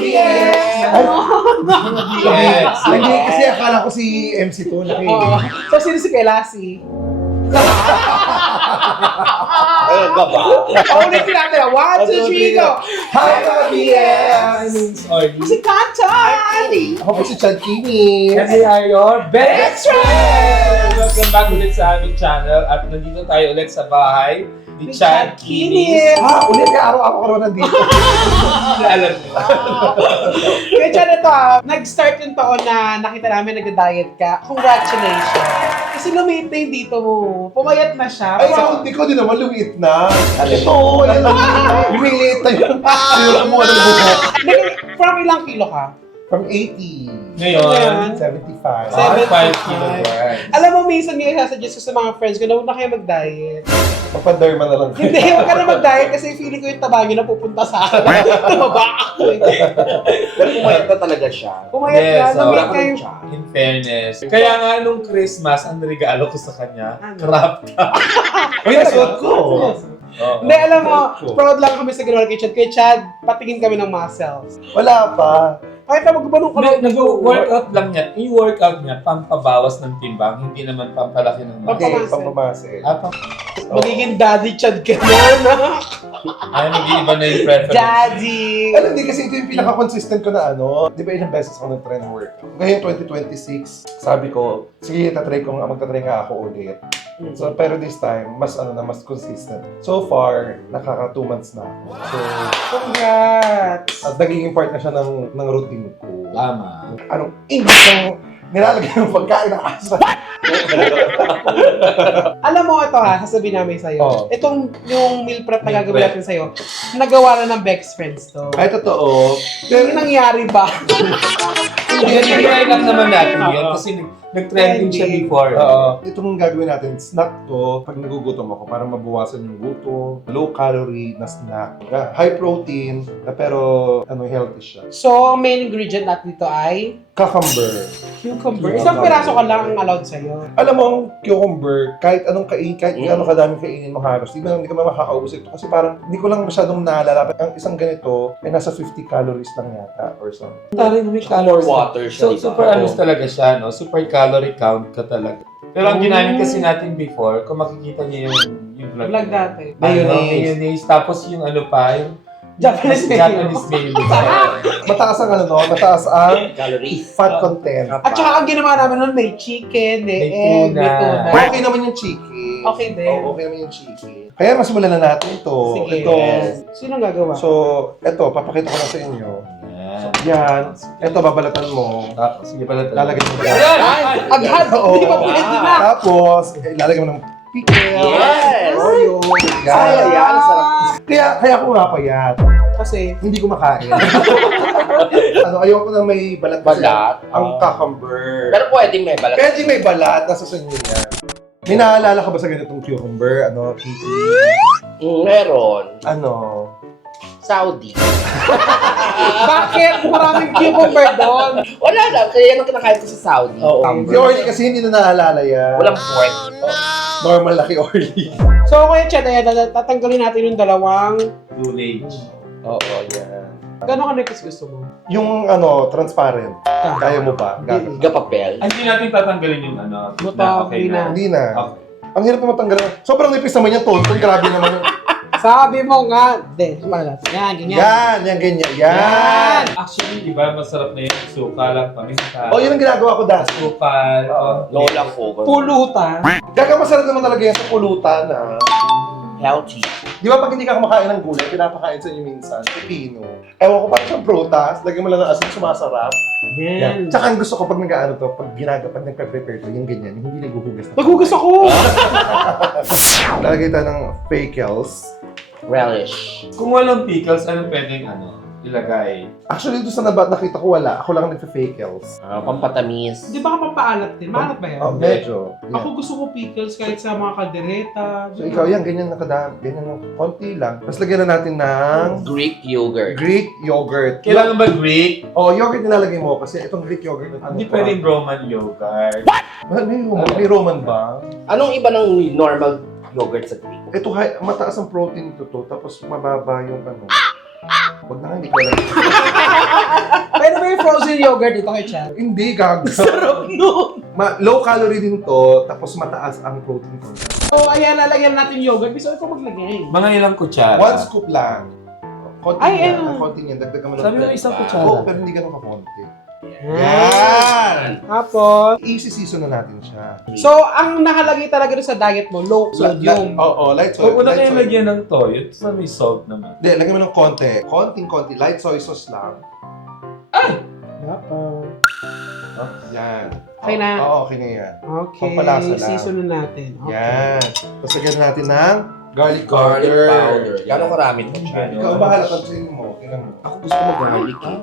BX! Yes. Hindi, kasi akala ko si MC to. Oo. So, sino si Kelasi? Ulitin natin. 1, 2, 3, go! Hi mga BX! Si Kanchan! Ako po si Chad Kini. And we are your best friends! Welcome back ulit sa aming channel at nandito tayo ulit sa bahay ni Chad Kini. Ulit ka araw-araw ka naman nandito. Hindi alam mo. Kaya Chad, ito nag-start yung taon na nakita namin nag-diet ka. Congratulations! Kasi lumiit na yung dito mo. Pumayat na siya. Ay, sa hindi ko din naman lumiit na. Ito, yan lang. Lumiliit na yun. Ayun mo, ano buka. From ilang kilo ka? From 80. Ngayon, 75. 5 kilograms. Alam mo, minsan nga isasuggest ko sa mga friends ko na huwag na kayo mag-diet. Papaderma na lang. Hindi, huwag ka na mag-diet kasi feeling ko yung taba nyo na pupunta sa akin. Tumaba ako eh. Pero pumayat na talaga siya. Pumayat Yes, na, lumit Wala kayo. kang siya. In fairness. Kaya nga nung Christmas, ang regalo ko sa kanya, Ano? crop top. Uy, nasuot ko. Hindi, alam mo, proud lang kami sa ginawa kay Chad. Kay Chad, patingin kami ng muscles. Wala pa. Kahit na magbanong ka Hindi, nag-workout lang niya. Yung workout niya, pampabawas ng timbang, hindi naman pampalaki ng Hindi, muscle. pampamasin. magiging daddy Chad ka na. Ay, nag-iiba na yung preference. Daddy! Alam, hindi kasi ito yung pinaka-consistent ko na ano. Di ba ilang beses ako nag-trend workout? Ngayon, 2026, sabi ko, sige, magtatry nga ako ulit. So, pero this time, mas consistent. So far, nakaka 2 months na ako. So, Congrats! at nagiging part na siya ng routine ko. Tama. Anong English ng nilalagay ng pagkain ng asa? Alam mo ito sasabihin namin sa'yo. Oo. Itong yung meal prep na Meal gagawin prep. natin sa'yo, nagawa na ng Bex Friends to. Ay, totoo. Yung nangyari ba? Hindi lang naman natin yun kasi nag-trending siya before. Itong gagawin natin, snack to, pag nagugutom ako, para mabawasan yung gutom, low calorie na snack. High protein, pero healthy siya. So, main ingredient natin dito ay Cucumber. cucumber. Isang piraso ka lang ang allowed sa'yo. Alam mo, ang cucumber, kahit anong kahit gano'ng kadaming kainin mo halos, hindi ka makakaubos ito. Kasi parang, hindi ko lang masyadong naalala. Ang isang ganito, ay nasa 50 calories lang yata, or something. Taray na may More calories. water siya, So, diba? super talaga siya, no? Super calorie count ka talaga. Pero ang ginamit kasi natin before, kung makikita niyo yung vlog. Vlog dati. Mayonnaise. Tapos yung ano pa, yung Japanese mayonnaise. Mataas ang mataas ang Calories. fat content. At saka ang ginawa namin nun, may chicken, may May egg, tuna. may tuna. Okay naman yung chicken. Okay din. Okay naman yung chicken. Kaya masimulan na natin ito. Sige. Ito. Sino gagawa? So, ito, papakita ko na sa inyo. Yan. Yan. Ito, babalatan mo. Sige pala. Lalagyan mo Ayan! Ay, agad! Oo. Hindi pa pwede na! Tapos, lalagyan mo ng pickle. Yes! Toyo. Ay, Yan. ang sarap. Kaya ako mapayat. Kasi, Hindi ko makain. Ayoko na may balat. kasi Balat. Ang cucumber. Pero pwede may balat. Kaya di may balat, nasa sa inyo yan. May naalala ka ba sa ganitong cucumber? Kiki? Meron. Saudi. bakit maraming cucumber doon? Wala lang. Kaya yan ang kinakain ko sa Saudi. Si Orly kasi hindi na naalala yan. Walang pork. Normal laki Orly. So, Kuya Chad, ayan, tatanggalin natin yung dalawang. Dulige. Oo, yan. Gano'ng kanipis gusto mo? Yung transparent. Kaya mo ba? Gapapel. Ay, hindi natin tatanggalin yung ano. Buto, hindi na. Hindi na. Okay. Ang hirap na matanggalin. Sobrang nipis naman yung tonton. Grabe naman yung... Sabi mo nga, hindi, sumalat. Yan, ganyan. Yan, ganyan. Yan! Actually, di ba, masarap na yun. Suka lang, paminta. Oh, yun ang ginagawa ko dati. Sukal. Lola ko. Pulutan. Gaga masarap naman talaga yan sa pulutan, Healthy. Di ba pag hindi ka kumakain ng gulay, pinapakain sa inyo minsan, pepino. Ewan ko, parang siyang prutas, lagyan mo lang ng asin, sumasarap. Yan. Tsaka ang gusto ko pag nag-ano to, pag nagpe-prepare to, yung ganyan, yung hindi naghuhugas. Nagugas ako! Lalagay tayo ng pickles. Relish. Kung walang pickles, ano pwedeng ilagay? Actually, doon sa nakita ko wala. Ako lang nagpe-pickles. Pampatamis. Di ba kapag paalat din? Maalat ba yan? Oh, medyo. Ako gusto ko pickles kahit sa mga kaldereta. So ikaw yan, ganyan nakadaan. Ganyan ng konti lang. Tapos lagyan na natin ng Greek yogurt. Greek yogurt. Kailangan ba Greek? Oh, yogurt nilalagay mo kasi itong Greek yogurt. Hindi pwedeng Roman yogurt. May Roman ba? Anong iba ng normal yogurt sa Greek? Ito, mataas ang protein ito to, tapos mababa yung Wag na nga, hindi ko alam. Pwede ba yung frozen yogurt dito kay Chan? Hindi, gago. Sarap nun! Low calorie din to, tapos mataas ang protein content. So, ayan, lalagyan natin yogurt. Gusto ko maglagay. Mga ilang kutsara? 1 scoop lang. Konti Ay, yan. ano? Konti yan. Dagdagan mo lang. Sabi mo isang kutsara. Oo, pero hindi ganun kakonti. Yan! Tapos, Easy season na natin siya. so, ang nakalagay talaga doon sa diet mo, low sodium. Oo, light soy. Huwag mo na light kayo soy. lagyan ng toyo. Ito sa may salt naman. Hindi, lagyan mo ng konti. Konting-konti. Light soy sauce lang. Yan. Okay na? Oo, okay na yan. Okay, Pampalasa lang. season na natin. Okay. Yan. Tapos lagyan natin ng garlic Garlic powder. powder. Gano'ng karami ito, Chan? Ikaw ang bahala. Pansin mo. Tingnan mo. Ako gusto mo garlic. Ako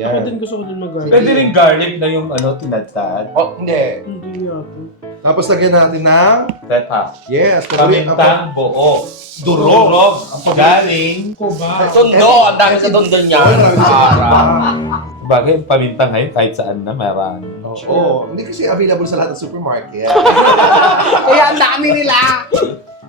Yan. din gusto ko din mag-garlic. Pwede rin garlic na yung tinadtad. Oh, hindi. Hindi yata. Tapos lagyan natin ng... Teta. Yes. Pamintang buo. Durog. Durog. Galing. Ko ba? Tondo! Ang dami sa tondo niya. Oo, marami sa Para. Bagay, yung paminta ngayon kahit saan na meron. Oo. Hindi kasi available sa lahat ng supermarket. Kaya ang dami nila.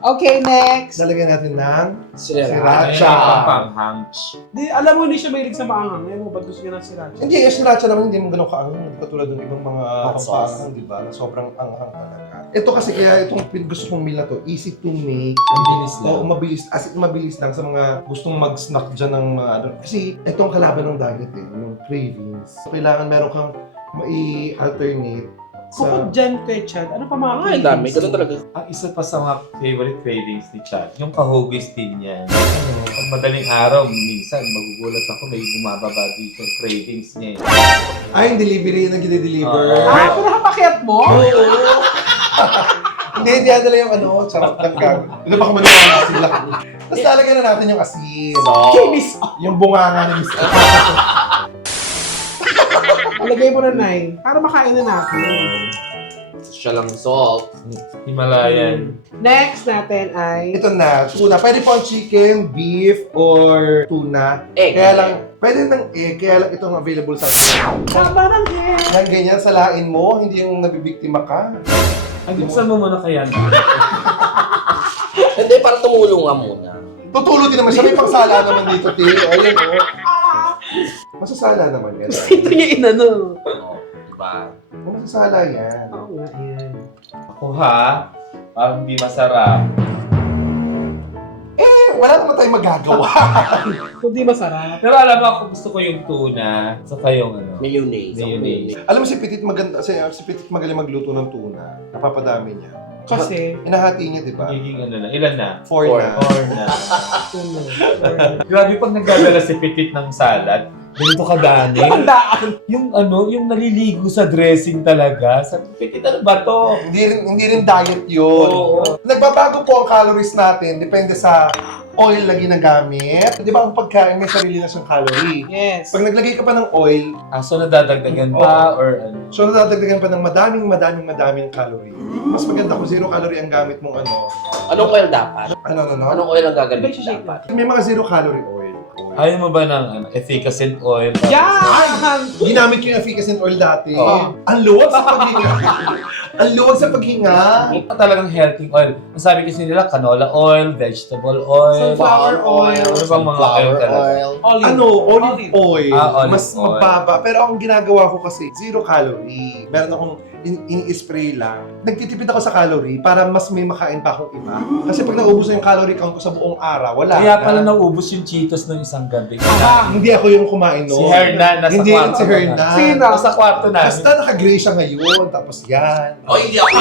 Okay, next. Lalagyan natin ng... Sriracha. Sriracha. Pang-hunch. Di, alam mo, hindi siya mahilig sa maanghang. Ngayon mo, ba't gusto niya ng sriracha? Hindi, yung sriracha naman hindi mo ganun kaanghang. Hindi katulad ng ibang mga Hot sauce. pampaanghang, di ba? Na sobrang anghang talaga. Ito kasi kaya itong gusto kong meal na to, easy to make. Ang bilis lang. Oo, mabilis. As in, mabilis lang sa mga gustong mag-snack dyan ng mga ano. Kasi ito ang kalaban ng diet eh, yung cravings. So, kailangan meron kang mai-alternate sa... Bukod dyan kay Chad, ano pa mga Ay, ang dami. Ganun talaga. Ang isa pa sa mga favorite cravings ni Chad, yung kahugis din niya. Pag madaling araw, minsan magugulat ako, may bumababa dito yung cravings niya. Ay, yung delivery, nag-deliver. Ah, pinapakyat mo? Hindi, dinadala yung ano, charot lang gago. Hindi baka maniwala sila. Tapos lalagyan na natin yung asin. Kinis! Yung bunganga ni Miss Lagay mo na, Nay. Para makain na natin. Siya lang salt. Himalayan. Next natin ay... Ito na, tuna. Pwede po ang chicken, beef, or tuna. Egg. Kaya lang, pwede ng egg, kaya lang itong available sa atin. Tama ng hair! Nang ganyan, salain mo, hindi yung nabibiktima ka. Ay, buksan mo muna kaya na. Hindi, parang tumulong nga muna. Tutulo din naman siya, may pangsala naman dito, T. Ayun, oh. Masasala naman yan. Ito niya inano. Oo, diba? Masasala yan. Oo nga, yan. Ako ha, parang hindi masarap. Eh, wala naman tayong magagawa. Kundi masarap. Pero alam mo, ako gusto ko yung tuna, saka yung Mayonnaise. Mayonnaise. Alam mo si Petit maganda, si Petit magaling magluto ng tuna. Napapadami niya. Kasi, Hinahati niya, di ba? magiging ilan na? 4 Four. na. Or na. tuna. Grabe pag nagdadala si Petit ng salad, ganito kadami. Tandaan. Yung naliligo sa dressing talaga. Sabi, Petit, ano ba to? Hindi rin diet yun. Oo. Nagbabago po ang calories natin, depende sa oil na ginagamit. Di ba ang pagkain may sarili na siyang calorie? Yes. Pag naglagay ka pa ng oil, So nadadagdagan pa or ano? so nadadagdagan pa ng madaming calorie. Mas maganda kung 0 calorie ang gamit mong ano. Anong oil dapat? Ano? Anong oil ang Iba gagamitin yung shake dapat? May mga 0 calorie oil. Ayaw mo ba ng efficacent oil? Yan! Ginamit ko yung efficacent oil dati. Oo. Ang luwag sa paghinga. Ang luwag sa paghinga. Ito talagang healthy oil. Masabi kasi nila, canola oil, vegetable oil. Sunflower oil. Ano bang mga oil Flower talaga? oil. Olive. Olive oil. Olive Mas oil. mababa. Pero ang ginagawa ko kasi, 0 calorie. Meron akong ini-spray lang. Nagtitipid ako sa calorie para mas may makain pa akong iba. Kasi pag naubos na yung calorie count ko sa buong araw, wala Kaya na. pala naubos yung Cheetos ng isang gabi. Hindi ako yung kumain noon. Si Hernan nasa Hindi kwarto si na. Hernan. Sino? Nasa kwarto namin. Basta naka-gray siya ngayon. Tapos yan. O, hindi ako.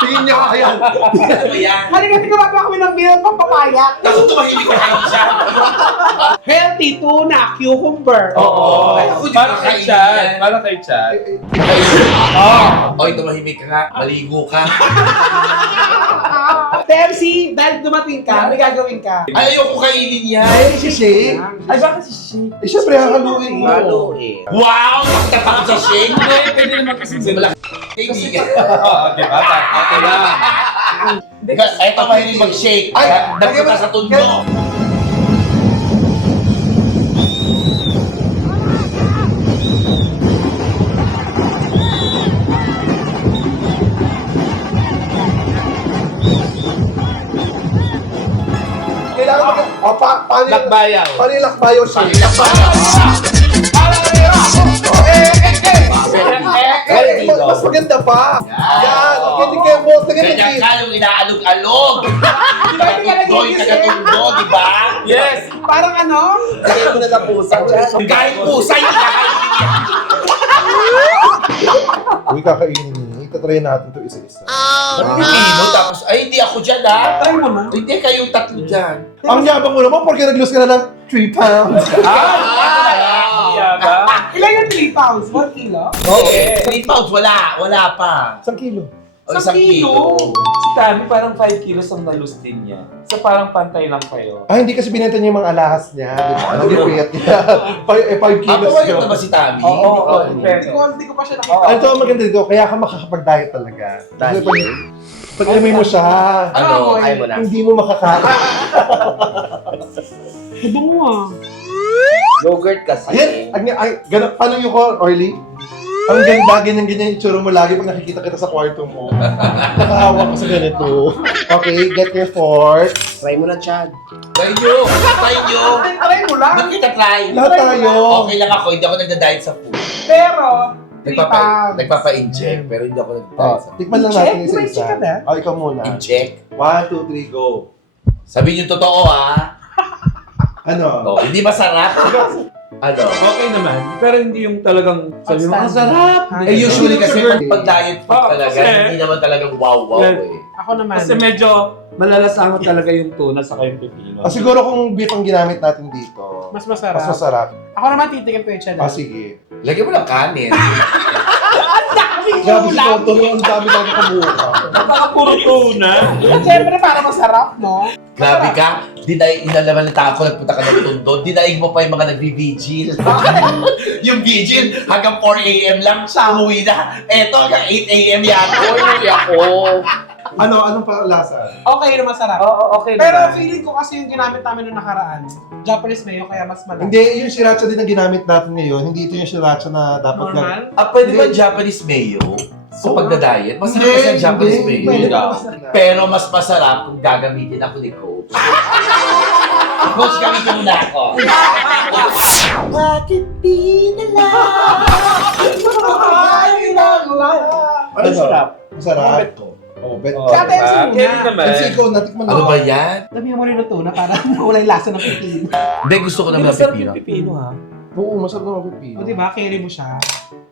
Tingin niya kaya. Ano ba yan? Halika, gumagawa kami ng meal pang papaya. Naku, tumahimik ko kayo siya. Healthy tuna, cucumber. Oo. Ay, ako, di Para ko kay kakainin Chad. yan. Para kay Chad. Oy, tumahimik ka nga. Maligo ka. Pepsi, dahil dumating ka, may gagawin ka. Ayoko kainin yan. Ay, si Shay. Ay, bakit si Shishi? Eh, syempre, hahaluin mo. Malo eh. Wow! Takot sa shake. Hindi, pwede naman kasi Malaki. Kaibigan. Oo, di ba? Ate lang. Ay, mahilig mag-shake. Ay, Nagpunta sa tundo. Kailangan mo, paano yung Lakbayaw. lakbayo siya? Mas maganda pa. Yan. Hindi kayo mo. Ganyan ka yung inaalog-alog. Pwede ka Doy, nagigising. taga-tundo, di ba? Yes! Parang ano? Lagay mo na sa pusa dyan. Kahit pusa yung kakainin niya. Uy, kakainin niya. Itatry natin ito isa-isa. Pipino, tapos, ay, hindi ako dyan, ha? Try mo na. Hindi, kayong tatlo dyan. Ang yabang mo naman porque nag-lose ka na ng 3 pounds. Ilan yung 3 pounds? 1 kilo? Okay. 3 pounds, wala pa. 1 kilo. O, 1 kilo. Si Tami parang 5 kilos ang nalus din niya. So parang pantay lang kayo. Ah, hindi kasi binenta niya yung mga alahas niya. Di ba? Hindi puyat niya. 5 kilos Ako ba yun. ba si Tami? Hindi ko pa siya nakita. Ano ito ang maganda dito? Kaya ka makakapag-diet talaga. Kasi pag inumin mo siya, Ano? Ayaw mo na. hindi mo makakain. Hubong mo ah. Yogurt kasi. Ayan, ganun, paano yung ko, Orly? Ang ganda, ganyan-ganyan yung tsura mo lagi pag nakikita kita sa kwarto mo. Nakahawa ka sa ganito. Okay, get your fork. Try mo na, Chad. Try nyo. Aray mo lang. Bakit kita try? Lahat tayo. Okay lang ako, hindi ako nagda-diet sa food. Pero, 3 pounds. Nagpapa-inject, pero hindi ako Oh, nagda-diet sa food. tikman lang Check, natin may isa-isa. check ka na? Oh, ikaw muna. Inject? 1, 2, 3, go. Sabihin yung totoo, ha? Ano? Oh, hindi masarap. Ano? Okay naman. Pero hindi yung talagang sabi mo, ang sarap! Eh, usually kasi pag diet food Oh, talaga, kasi- hindi naman talagang wow-wow Yes. eh. Ako naman. Kasi medyo malalasangot talaga yung tuna sa kayong pipino. Ah, siguro kung beef ang ginamit natin dito, Mas masarap. mas masarap. Ako naman titikin ko yung channel. Ah, sige. Lagyan mo ng kanin. Grabe si Tonto, ang dami talaga kabuka. Baka puro tuna. At syempre, para masarap, no? Grabe ka, inalamalita ako, nagpunta ka ng Tondo, dinaig mo pa yung mga nagbi-vigil. Yung vigil, hanggang 4 a.m. lang siya umuwi na. Eto, hanggang 8 a.m. yata. Uy, ako. Anong lasa? Okay na masarap. Oo, okay Pero naman. feeling ko kasi yung ginamit namin noong nakaraan, Japanese mayo, kaya mas malaki. Hindi, yung sriracha din ang ginamit natin ngayon. Hindi ito yung sriracha na dapat Normal? Pwede ba Japanese mayo? Sa pagda-diet? Masarap kasi ang Japanese mayo. Pwede ba? Pero mas masarap kung gagamitin ako ni Coach. Coach, gamitin mo na ako. Bakit di na Ano? Masarap. Masarap. Oh, bet. Oh, Sa atin, diba? sino Kaya na? naman. Kasi ikaw, natikman Ano mo. ba yan? Damihan mo rin ng tuna para mawala yung lasa ng pipino. Hindi, gusto ko Hindi naman ng masarap pipino. yung pipino ha. Oo, masarap naman pipino. O diba, carry mo siya.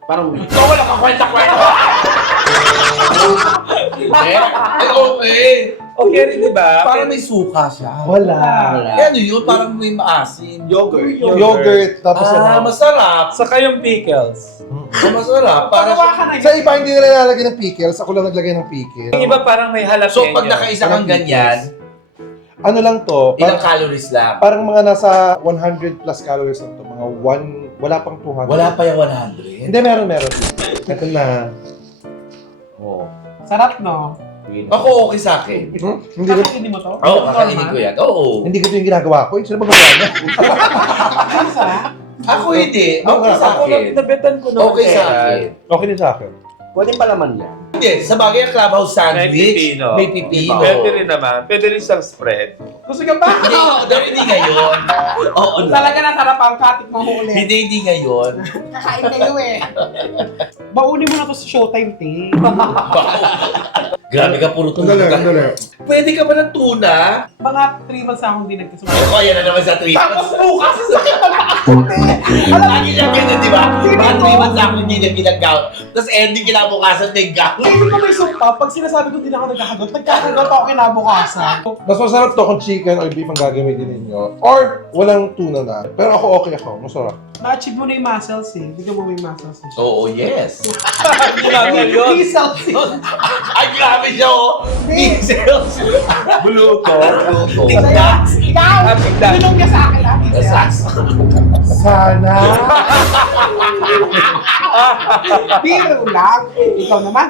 Parang Ikaw wala kang kwenta-kwenta. Ay, okay. Okay rin diba? Parang may suka siya. Wala. Eh, ano yun? Parang may maasim. yogurt. Yogurt, tapos ano. Masarap. Saka yung pickles. Masarap. Para Pagawa ka na Sa iba, hindi nila nilalagay ng pickles. Ako lang naglagay ng pickles. Yung iba parang may jalapeno. So, pag nakaisa kang ganyan, Ano lang to? ilang calories lang? Parang mga nasa 100 plus calories lang to. Mga wala pang 200. Wala pa yung 100. Hindi, meron. Ito na. Oh. Sarap, no? Ako okay sa akin. Hindi ko, Kakainin mo to? Oo, kakainin ko yan. Oo. hindi ko ito yung ginagawa ko. Sino ba gawa niya? Sarap. Ako hindi. Okay sa Ako akin. nabetan ko naman. Okay sa akin. Okay din sa akin. Pwede pa naman yan. Hindi, sa bagay ang clubhouse sandwich, May pipino. may pipino. Pwede rin naman. Pwede rin siyang spread. Gusto ka ba? Hindi ngayon. Oo na. Talaga nasarap ang katik mo ulit. Hindi ngayon. Kakain kayo eh. Baunin mo na to sa showtime, te. Grabe ka, puro tuna. Sandali. Pwede ka ba ng tuna? Mga 3 months akong hindi nagkasama. Ako, ayan na naman sa 3 Tapos months. bukas, ang sakit ng nakakot eh. Lagi lang ganun, di ba? Feeling Mga ko. 3 months ako hindi na ginagaw. Tapos ending kinabukasan na yung gown. Hindi ko may sumpa. Pag sinasabi ko hindi na ako nagkakagot ako kinabukasan. Mas masarap to kung chicken or beef ang gagamitin ninyo. Or walang tuna na. Pero ako okay ako. Masarap. Na-achieve mo na yung muscles eh. Hindi mo may muscles eh. Oo, yes. Ginagawa yun. Muscles yun. Ay, grabe siya, oh. Pixels. Buluto. Ikaw! Tignan. Tulong niya sa akin ha. Sas. Sana. Biro lang. Ikaw naman.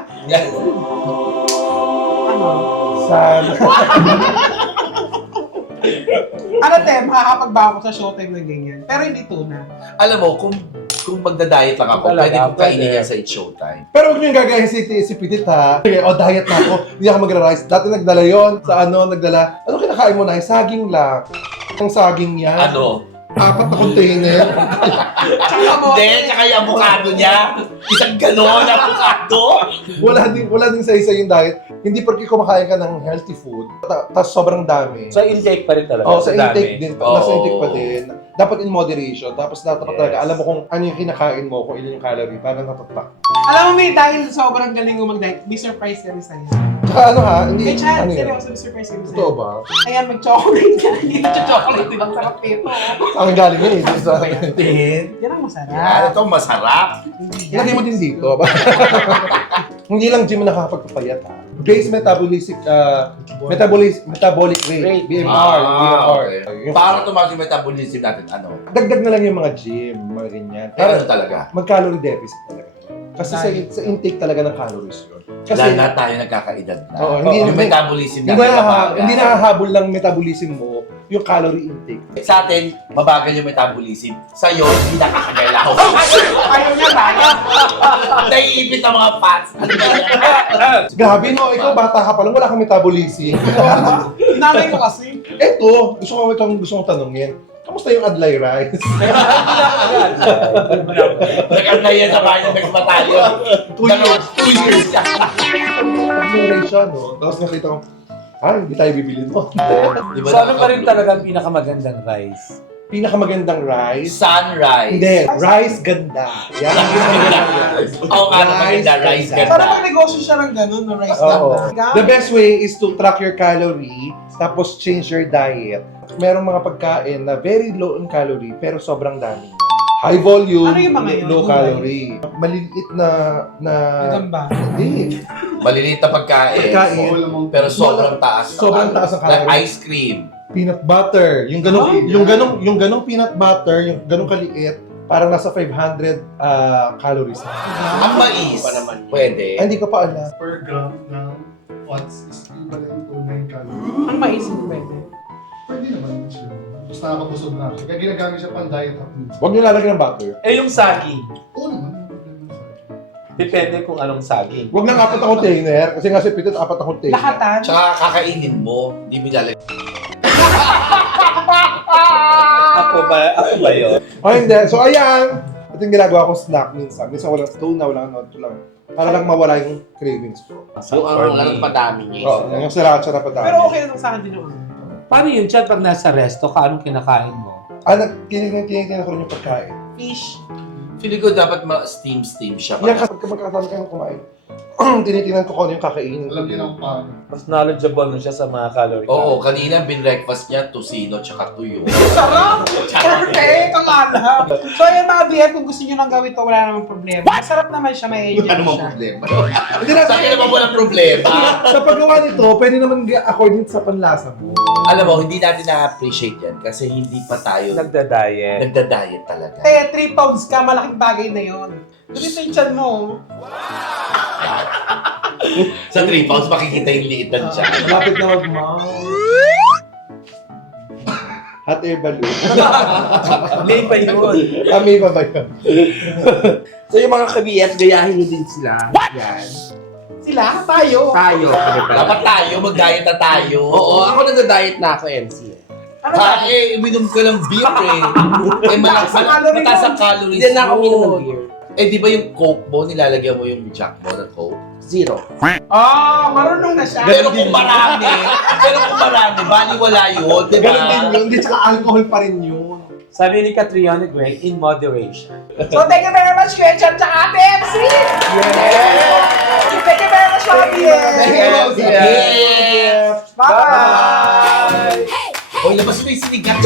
Ano? Sana. Ano te, makakapagbawa ko sa showtime ng ganyan. Pero hindi tuna. Alam mo, kung kung magda-diet lang ako, Talaga, pwede kong kainin pwede. yan sa It's Showtime. Pero huwag niyo yung gagahin si Pitit ha. Okay, diet na ako. Hindi ako magra-rice. Dati nagdala yon sa nagdala. Ano kinakain mo na? Saging lang. Ang saging yan. Ano? 4 na container. Hindi, tsaka yung avocado niya. Isang galon na avocado. wala din sa isa yung diet. Hindi porque kumakain ka ng healthy food, tapos sobrang dami. So, intake pa rin talaga. Oh, sa dami. intake din. Oo. Nasa intake pa din. Dapat in moderation. Tapos dapat Yes. talaga, alam mo kung ano yung kinakain mo, kung ilan yung calorie, para natatak. Alam mo, may dahil sobrang galing mo mag-diet, may surprise kami sa'yo. Tsaka ano ha, hindi, Kay Chad, ano yun? seryoso, may surprise kami Totoo sa'yo. ba? Ayan, mag-chocolate ka. Hindi chocolate, ibang sarap nito. Sa akin galing yun eh. Dito sa akin. Yan ang masarap. Yan, ito masarap. Ilagay mo din dito. Hindi lang gym na nakakapagpapayat ha. Base metabolic rate. BMR. Okay. Yung- Para tumaas yung metabolism natin, ano? Dagdag na lang yung mga gym, mga ganyan. Pero ano talaga? Mag-calorie deficit talaga. Kasi sa intake talaga ng calories yun. Kasi Lahat tayo nagkakaedad na. Oo, hindi- yung metabolism hindi, natin mabagal. hindi nakahabol lang metabolism mo yung calorie intake. Sa atin, mabagal yung metabolism. Sa'yo, hindi nakakagalaw. Ayaw niya tayo. Naiipit ang mga fats. Grabe no, ikaw bata ka pa lang, wala kang metabolism. Inanay ko kasi. Eto, gusto kong tanungin. Kamusta yung Adlay rice? Nag-apply yan sa bahay ng Bex Battalion. 2 years siya. Adlay rice siya, no? Tapos nakita ko, hindi tayo bibili to. Di ba So, ano pa rin talaga ang pinakamagandang rice? Pinakamagandang rice. Sunrise. Hindi, rice ganda. Yan ang pinakamagandang rice. Oo nga, maganda. Rice ganda. Parang ganda. negosyo siya ng gano'n, no? Rice Oo. ganda. The best way is to track your calorie, tapos change your diet. Merong mga pagkain na very low in calorie, pero sobrang dami. High volume, Ano yung mga yun? low calorie. Maliliit na... Gamba. Hindi. Maliliit na pagkain. Pagkain. Pero sobrang taas. Sobrang taas ang Like calorie. ice cream. Peanut butter. Yung ganong peanut butter, yung ganong kaliit, parang nasa 500 calories na. Ang mais. Pa naman. Pwede. Ay, hindi ko pa alam. Per gram ng fats is equivalent to 9 calories. Ang maisip pwede. Pwede naman siya. Basta nakapabusog na siya. Kaya ginagamit siya pang diet supplements. Huwag niyo lalagyan ng butter. Eh, yung saging. Oo naman, yung problema sa akin. Depende kung anong saging. Huwag nang 4 na container. Kasi nga si Pitot, 4 na container. Lakatan. Tsaka kakainin mo, hindi mo lalagyan. Ako ba yun? Oh, hindi. So, ayan. Ito yung ginagawa kong snack minsan. Minsan walang stone na, walang ano, ito lang. Para lang mawala yung cravings ko. Yung ang padami niya. Oo, yung sriracha na padami. Pero okay lang sa akin din yung ano. Paano yun, Chad, pag nasa resto ka, anong kinakain mo? Tinitingnan ko rin yung pagkain. Fish. Feeling ko dapat ma-steam siya. Yan, kapag magkakasama kayo kumain, tinitingnan ko kung ano yung kakainin. Alam niyo na kung paano. Mas knowledgeable na siya sa mga calorie. Oo, kanina binreakfast niya, tosino, tsaka tuyo. Sarap! Perfect! Ang alam! So ayun mga BF, kung gusto nyo nang gawin to, wala namang problema. Masarap naman siya, may enjoy Ano mo siya. problema? Hindi na, Sa akin naman walang problema. sa paggawa nito, pwede naman according sa panlasa mo. Alam mo, hindi natin na-appreciate yan kasi hindi pa tayo Nagda-diet. nagda-diet talaga. Eh, 3 pounds ka, malaking bagay na yun. Dito yung chan mo. Sa 3 pounds, makikita yung liit ng tiyan. Malapit na mag-mouth. Hot air balloon. May pa yun. May pa ba yun? So yung mga ka-BF, gayahin nyo din sila. Yan. Sila, tayo. Tayo. Dapat tayo, mag-diet na tayo. Oo, ako nagda-diet na ako, MC. Ano ba? Uminom ka ng beer eh. Mataas ang calorie mataas mo. ang calories Hindi na ako mo. uminom ng beer. Eh, di ba yung Coke mo, nilalagyan mo yung Jack mo ng Coke? Zero. Marunong na siya. Pero kung marami, baliwala yun, di ba? Ganun din yun. Hindi, tsaka alcohol pa rin yun. Sabi ni Catriona Gray, in moderation. So thank you very much, Kuya Chan, tsaka Ate MC! Thank you very much, mga BF! Yes! Bye-bye! Hoy, labas mo yung sinigat.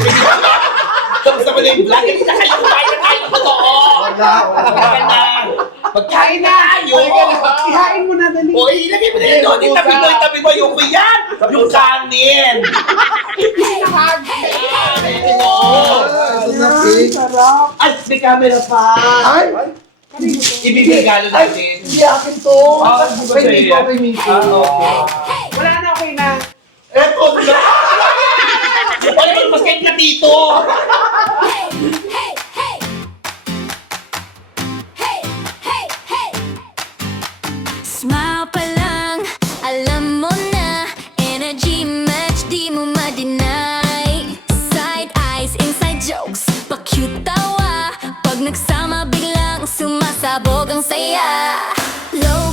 Tapos naman na yung vlog. Hindi na kayo kumain na tayo totoo. Wala na. Pagkain na tayo. Ihain mo na, dali. O, ilagay mo na yun doon. Itabi mo yung kuyan. Yung kanin. Sarap! Ay, may camera pa! Ay! Ibibigalo natin. Hindi akin to. Kay Miko, kay Miko. Wala na, okay na. Eto na. Wala mas kain ka dito. saya. Low